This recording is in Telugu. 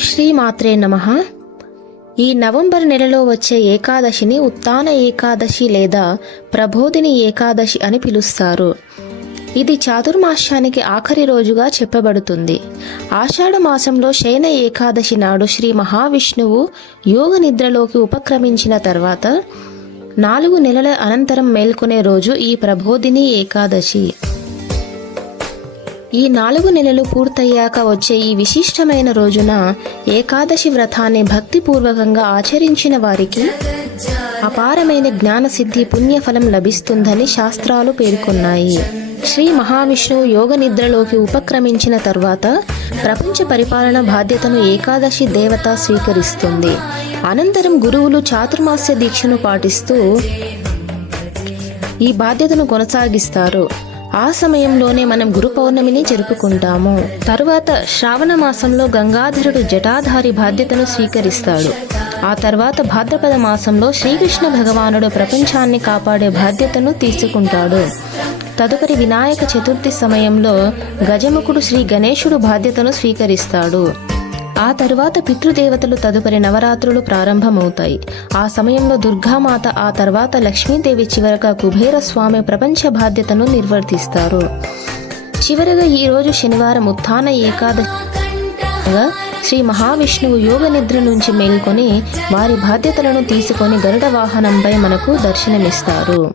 శ్రీమాత్రే నమ. ఈ నవంబర్ నెలలో వచ్చే ఏకాదశిని ఉత్తాన ఏకాదశి లేదా ప్రబోధిని ఏకాదశి అని పిలుస్తారు. ఇది చాతుర్మాస్యానికి ఆఖరి రోజుగా చెప్పబడుతుంది. ఆషాఢ మాసంలో శయన ఏకాదశి నాడు శ్రీ మహావిష్ణువు యోగ నిద్రలోకి ఉపక్రమించిన తర్వాత నాలుగు నెలల అనంతరం మేల్కొనే రోజు ఈ ప్రబోధిని ఏకాదశి. ఈ నాలుగు నెలలు పూర్తయ్యాక వచ్చే ఈ విశిష్టమైన రోజున ఏకాదశి వ్రతాన్ని భక్తిపూర్వకంగా ఆచరించిన వారికి అపారమైన జ్ఞానసిద్ధి పుణ్యఫలం లభిస్తుందని శాస్త్రాలు పేర్కొన్నాయి. శ్రీ మహావిష్ణువు యోగ నిద్రలోకి ఉపక్రమించిన తర్వాత ప్రపంచ పరిపాలన బాధ్యతను ఏకాదశి దేవత స్వీకరిస్తుంది. అనంతరం గురువులు చాతుర్మాస్య దీక్షను పాటిస్తూ ఈ బాధ్యతను కొనసాగిస్తారు. ఆ సమయంలోనే మనం గురు పౌర్ణమిని జరుపుకుంటాము. తరువాత శ్రావణ మాసంలో గంగాధరుడు జటాధారి బాధ్యతను స్వీకరిస్తాడు. ఆ తర్వాత భాద్రపద మాసంలో శ్రీకృష్ణ భగవానుడు ప్రపంచాన్ని కాపాడే బాధ్యతను తీసుకుంటాడు. తదుపరి వినాయక చతుర్థి సమయంలో గజముఖుడు శ్రీ గణేశుడు బాధ్యతను స్వీకరిస్తాడు. ఆ తరువాత పితృదేవతలు తదుపరి నవరాత్రులు ప్రారంభమవుతాయి. ఆ సమయంలో దుర్గామాత ఆ తర్వాత లక్ష్మీదేవి చివరగా కుబేర స్వామి ప్రపంచ బాధ్యతను నిర్వర్తిస్తారు. చివరగా ఈరోజు శనివారం ఉత్థాన ఏకాదశిగా శ్రీ మహావిష్ణువు యోగ నిద్ర నుంచి మేల్కొని వారి బాధ్యతలను తీసుకొని గరుడ వాహనంపై మనకు దర్శనమిస్తారు.